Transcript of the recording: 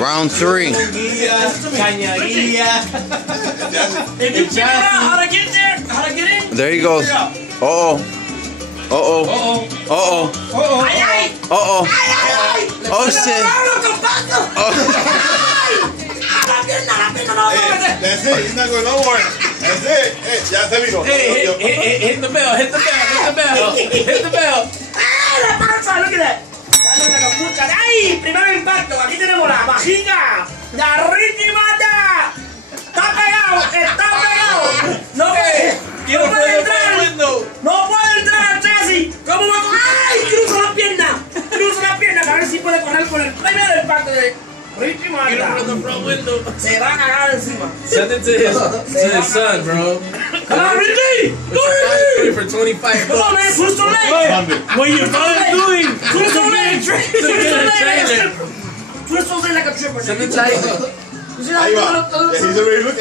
Round 3. If you figure out how to get there, how to get in. There he goes. Uh-oh. Uh-oh. Uh-oh. Uh-oh. Uh-oh. Oh, shit. That's it. He's not going nowhere. That's it. Hey, ya se vino. Hey, hit the bell. Hit the bell. Hit the bell. Hit the bell. ¡Ay, la panza! Look at that. Dale una capucha. ¡Ay! Primer impacto. Aquí tenemos la vajiga. La Riche mazda. Está pegado. Está pegado. No puede. No puede entrar. No puede entrar al chasis. ¿Cómo va a coger? ¡Ay! Cruza la pierna. Cruza la pierna. A ver si puede correr con el primer impacto de Riche mazda. Se va a cagar encima. Send it to his son, bro. Come on, Riche! For 25 Come on, man. Push the leg. What your father doing? Twist the leg. Twist the leg. Twist the leg like a tripper. Send it tight. You see how Ahí va. He's already looking.